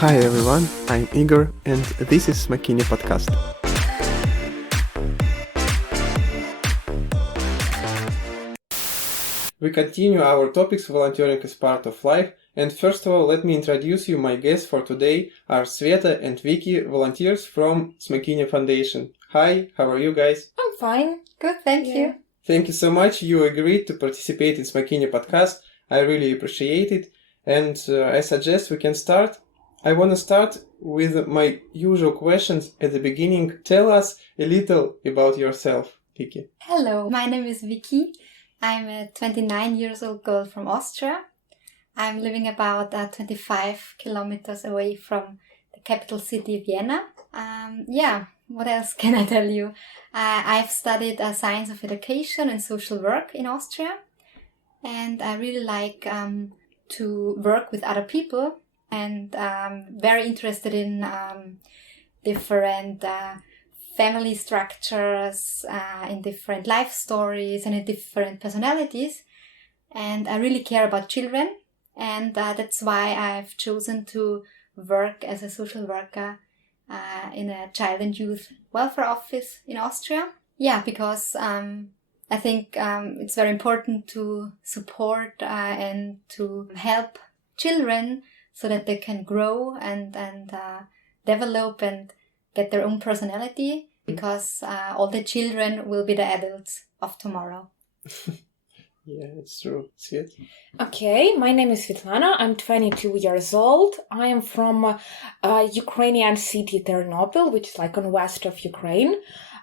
Hi everyone, I'm Igor and this is SMOKINYA podcast. We continue our topics volunteering as part of life, and first of all let me introduce you. My guests for today are Sveta and Vicky, volunteers from SMOKINYA Foundation. Hi, how are you guys? I'm fine. Good, thank you. Thank you so much. You agreed to participate in SMOKINYA podcast. I really appreciate it. And I suggest we can start. I want to start with my usual questions at the beginning. Tell us a little about yourself, Vicky. Hello, my name is Vicky. I'm a 29 years old girl from Austria. I'm living about 25 kilometers away from the capital city, Vienna. What else can I tell you? I've studied science of education and social work in Austria. And I really like to work with other people. And very interested in different family structures, in different life stories, and in different personalities. And I really care about children, and that's why I've chosen to work as a social worker in a child and youth welfare office in Austria. Yeah, because I think it's very important to support and to help children so that they can grow and develop and get their own personality, because all the children will be the adults of tomorrow. Yeah, it's true. Svet? Okay, my name is Svetlana. I'm 22 years old. I am from Ukrainian city Ternopil, which is like on west of Ukraine.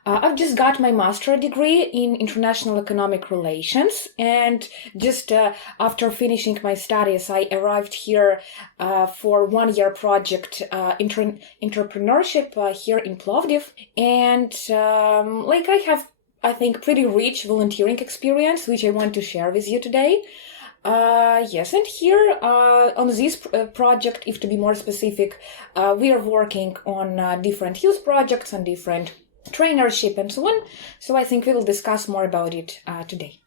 I've just got my master's degree in international economic relations, and just after finishing my studies, I arrived here for a one-year project, entrepreneurship here in Plovdiv, and I have, I think, pretty rich volunteering experience, which I want to share with you today. Yes, and here on this project, if to be more specific, we are working on different youth projects and different trainership and so on. So I think we will discuss more about it today.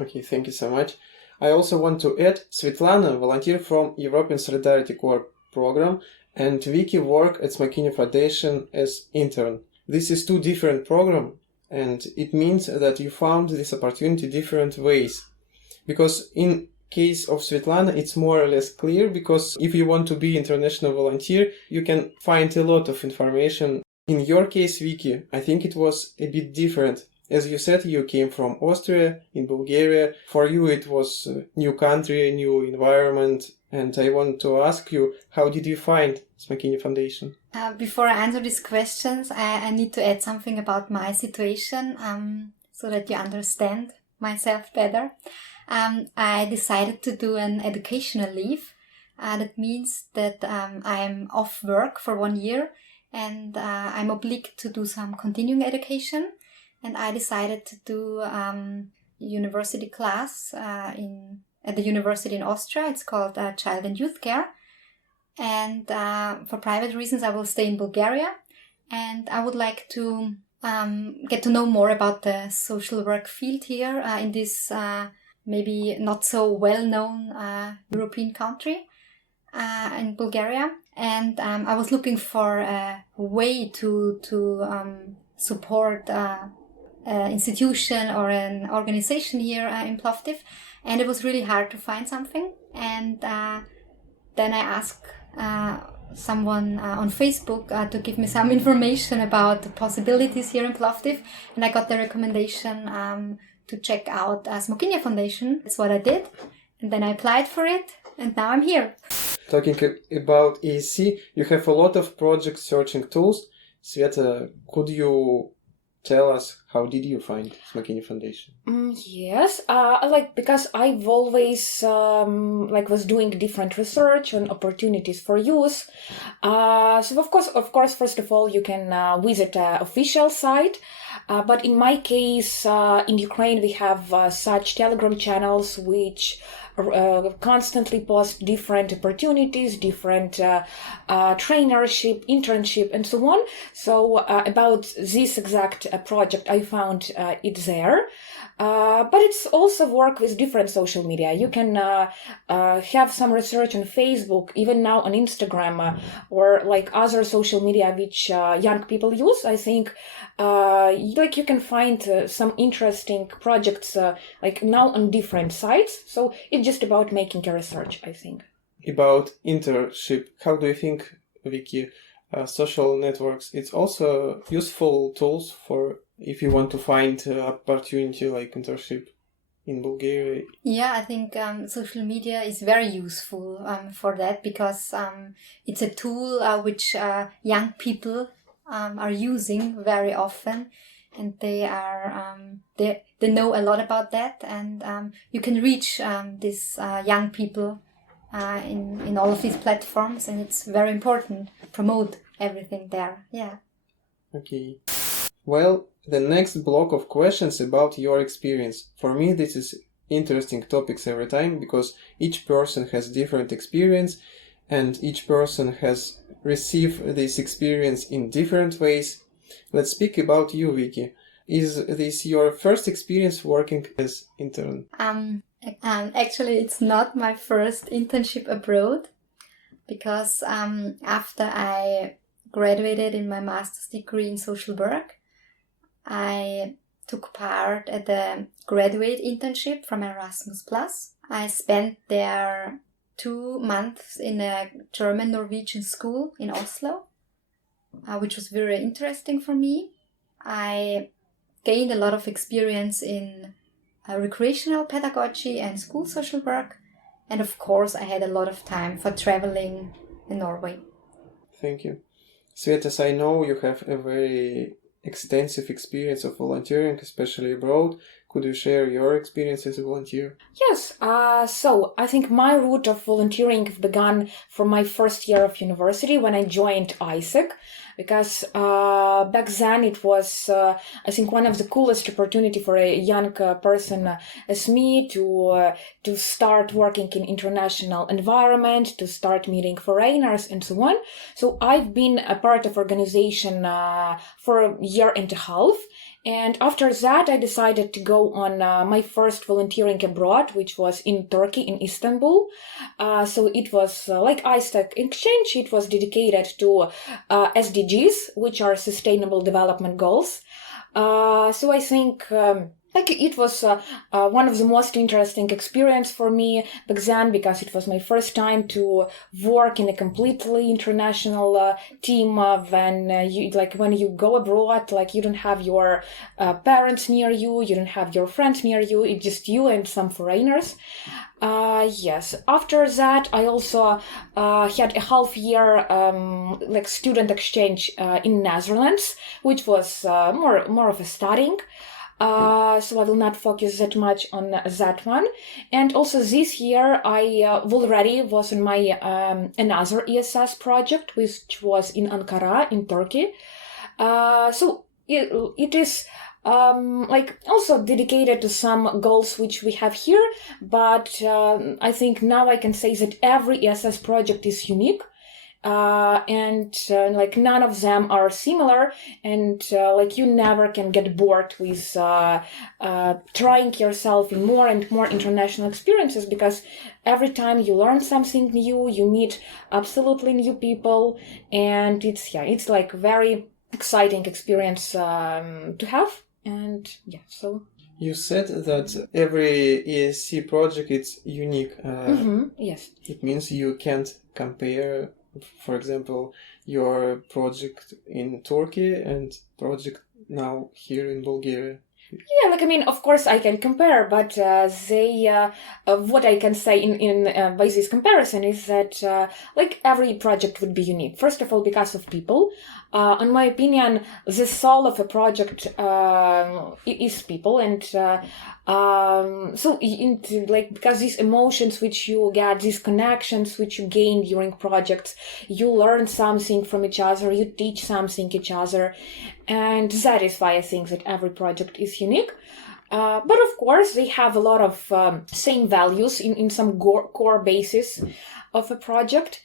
Okay, thank you so much. I also want to add Svetlana, volunteer from European Solidarity Corps program, and Vicky work at SMOKINYA Foundation as intern. This is two different programs, and it means that you found this opportunity different ways. Because in case of Svetlana, it's more or less clear, because if you want to be international volunteer, you can find a lot of information. In your case, Vicky, I think it was a bit different. As you said, you came from Austria, in Bulgaria. For you, it was a new country, a new environment. And I want to ask you, how did you find SMOKINYA Foundation? Before I answer these questions, I need to add something about my situation so that you understand myself better. I decided to do an educational leave. That means that I'm off work for 1 year. And I'm obliged to do some continuing education. And I decided to do university class at the university in Austria. It's called Child and Youth Care. And for private reasons, I will stay in Bulgaria. And I would like to get to know more about the social work field here in this maybe not so well-known European country in Bulgaria. And I was looking for a way to support an institution or an organization here in Plovdiv, and it was really hard to find something. And then I asked someone on Facebook to give me some information about the possibilities here in Plovdiv, and I got the recommendation to check out SMOKINYA Foundation. That's what I did, and then I applied for it, and now I'm here. Talking about ESC, you have a lot of project searching tools. Sveta, could you tell us how did you find SMOKINYA Foundation? Yes, because I've always was doing different research on opportunities for youth. So of course, first of all, you can visit an official site. But in my case, in Ukraine, we have such Telegram channels which constantly post different opportunities, different trainership, internship, and so on. So about this exact project, I found it there. But it's also work with different social media. You can have some research on Facebook, even now on Instagram, or like other social media which young people use. I think like you can find some interesting projects like now on different sites. So it's just about making a research, I think. About internship, how do you think, Vicky, social networks, it's also useful tools for if you want to find opportunity like internship in Bulgaria? Yeah, I think social media is very useful for that because it's a tool which young people are using very often, and they are they know a lot about that, and you can reach these young people in all of these platforms, and it's very important to promote everything there. Yeah. Okay. Well, the next block of questions about your experience. For me, this is interesting topics every time because each person has different experience and each person has received this experience in different ways. Let's speak about you, Vicky. Is this your first experience working as intern? Actually, it's not my first internship abroad because after I graduated in my master's degree in social work, I took part at the graduate internship from Erasmus+. I spent there 2 months in a German-Norwegian school in Oslo, which was very interesting for me. I gained a lot of experience in recreational pedagogy and school social work, and of course I had a lot of time for traveling in Norway. Thank you. Svetas, I know you have a very extensive experience of volunteering, especially abroad. Could you share your experience as a volunteer? Yes, so I think my route of volunteering began from my first year of university when I joined ISEC, because back then it was, I think, one of the coolest opportunity for a young person as me to start working in international environment, to start meeting foreigners and so on. So I've been a part of organization for a year and a half. And after that, I decided to go on my first volunteering abroad, which was in Turkey, in Istanbul. So it was like ISTEC exchange. It was dedicated to SDGs, which are Sustainable Development Goals. So I think it was one of the most interesting experience for me back then, because it was my first time to work in a completely international team. When you go abroad, like you don't have your parents near you, you don't have your friends near you. It's just you and some foreigners. Yes. After that, I also had a half year student exchange in Netherlands, which was more of a studying. So I will not focus that much on that one. And also this year, I already was in my another ESS project, which was in Ankara, in Turkey. So it is also dedicated to some goals which we have here. But I think now I can say that every ESS project is unique. And none of them are similar, and you never can get bored with trying yourself in more and more international experiences, because every time you learn something new, you meet absolutely new people, and it's like very exciting experience to have. And so you said that every ESC project is unique. Yes, it means you can't compare, for example, your project in Turkey and project now here in Bulgaria. Yeah, of course I can compare, but what I can say in by this comparison is that every project would be unique. First of all, because of people. In my opinion, the soul of a project is people, and because these emotions which you get, these connections which you gain during projects, you learn something from each other, you teach something each other, and that is why I think that every project is unique. But of course, they have a lot of same values in some core basis of a project.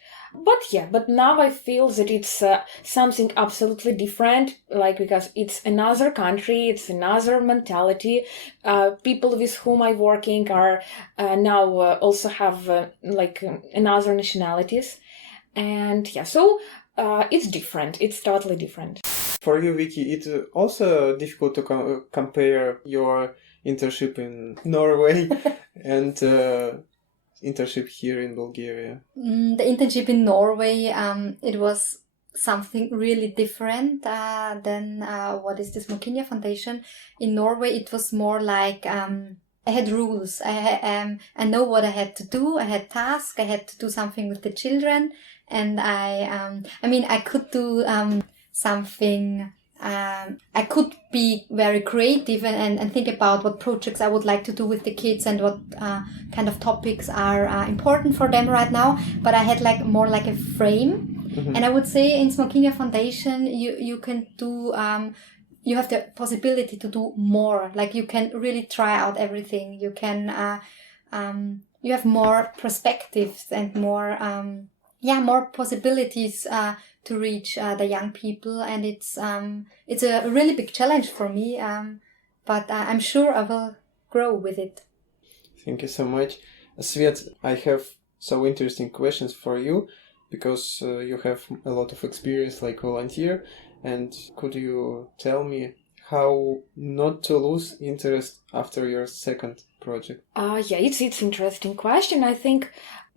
But now I feel that it's something absolutely different, like, because it's another country, it's another mentality. People with whom I'm working are now also have another nationalities. And yeah, so it's different. It's totally different. For you, Vicky, it's also difficult to compare your internship in Norway and internship here in Bulgaria. The internship in Norway, it was something really different than what is the SMOKINYA Foundation. In Norway, it was more like I had rules. I know what I had to do. I had tasks. I had to do something with the children, and I could do something. I could be very creative and think about what projects I would like to do with the kids and what kind of topics are important for them right now. But I had more like a frame. Mm-hmm. And I would say in SMOKINYA Foundation, you can do, you have the possibility to do more. Like you can really try out everything. You can, you have more perspectives and more possibilities to reach the young people, and it's a really big challenge for me, but I'm sure I will grow with it. Thank you so much. Svet, I have so interesting questions for you, because you have a lot of experience like volunteer, and could you tell me how not to lose interest after your second project? Yeah, it's interesting question. I think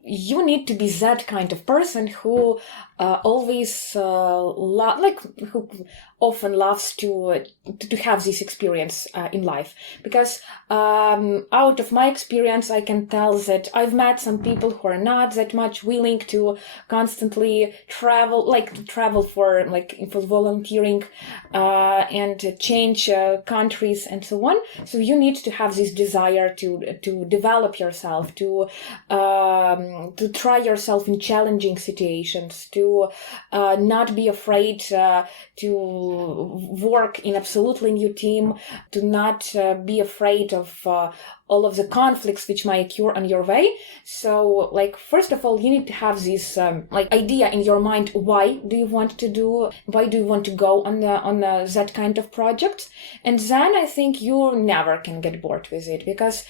you need to be that kind of person who always who often loves to have this experience in life, because out of my experience I can tell that I've met some people who are not that much willing to constantly travel for volunteering and change countries and so on. So you need to have this desire to develop yourself, to try yourself in challenging situations, to not be afraid to work in absolutely new team, to not be afraid of all of the conflicts which might occur on your way. So, first of all, you need to have this idea in your mind. Why do you want to go on that kind of project? And then I think you never can get bored with it, because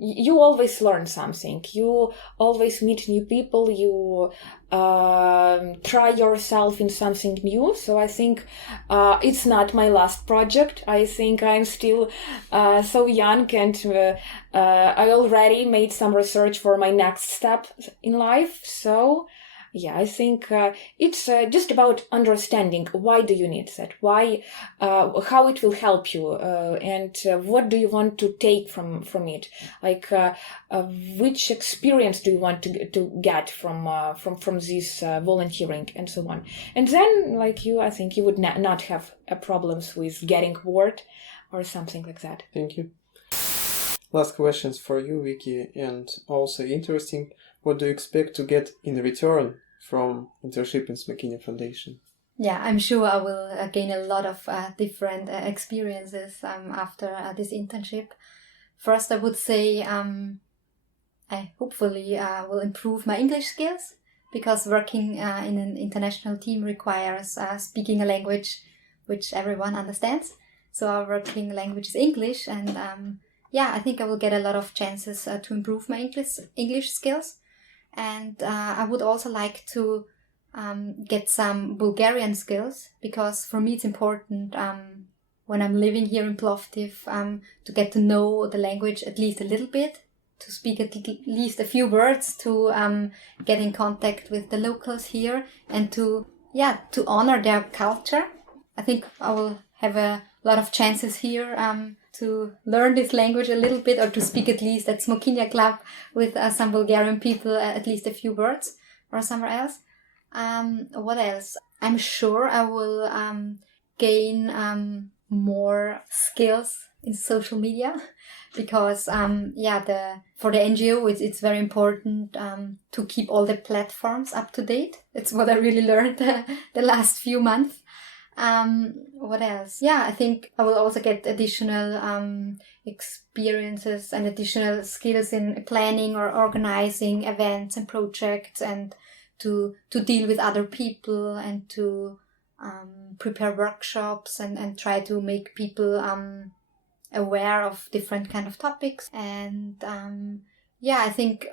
you always learn something. You always meet new people. You try yourself in something new. So I think it's not my last project. I think I'm still so young, and I already made some research for my next step in life. So yeah, I think it's just about understanding why do you need that, why, how it will help you, and what do you want to take from it, which experience do you want to get from this volunteering and so on. And then, I think you would not have problems with getting bored or something like that. Thank you. Last questions for you, Vicky, and also interesting. What do you expect to get in return from internship in SMOKINYA Foundation? Yeah, I'm sure I will gain a lot of different experiences after this internship. First, I would say I hopefully will improve my English skills, because working in an international team requires speaking a language which everyone understands. So our working language is English, and I think I will get a lot of chances to improve my English skills. And I would also like to get some Bulgarian skills, because for me it's important when I'm living here in Plovdiv to get to know the language at least a little bit, to speak at least a few words, to get in contact with the locals here, and to honor their culture. I think I will have a lot of chances here to learn this language a little bit, or to speak at least at SMOKINYA Club with some Bulgarian people at least a few words, or somewhere else. What else? I'm sure I will gain more skills in social media, because for the NGO it's very important to keep all the platforms up to date. It's what I really learned the last few months. What else? Yeah, I think I will also get additional experiences and additional skills in planning or organizing events and projects, and to deal with other people and to prepare workshops and try to make people aware of different kind of topics. And I think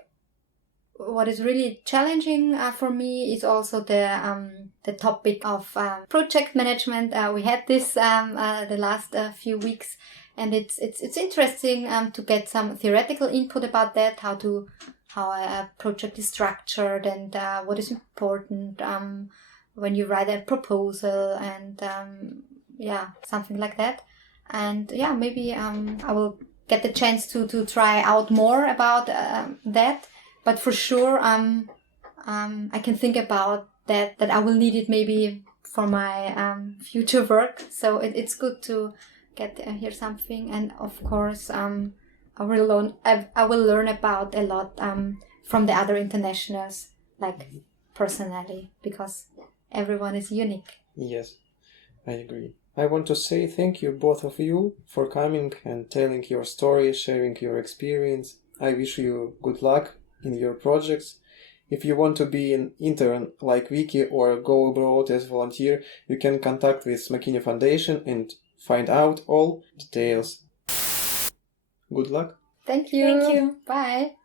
what is really challenging for me is also the topic of project management. We had this the last few weeks, and it's interesting to get some theoretical input about that, how a project is structured and what is important when you write a proposal and something like that. And maybe I will get the chance to try out more about that. But for sure, I can think about that I will need it maybe for my future work. So it's good to get hear something. And of course, I will learn about a lot from the other internationals, like personally, because everyone is unique. Yes, I agree. I want to say thank you, both of you, for coming and telling your story, sharing your experience. I wish you good luck in your projects. If you want to be an intern like Vicky or go abroad as volunteer, you can contact with SMOKINYA Foundation and find out all details. Good luck. Thank you. Thank you. Bye.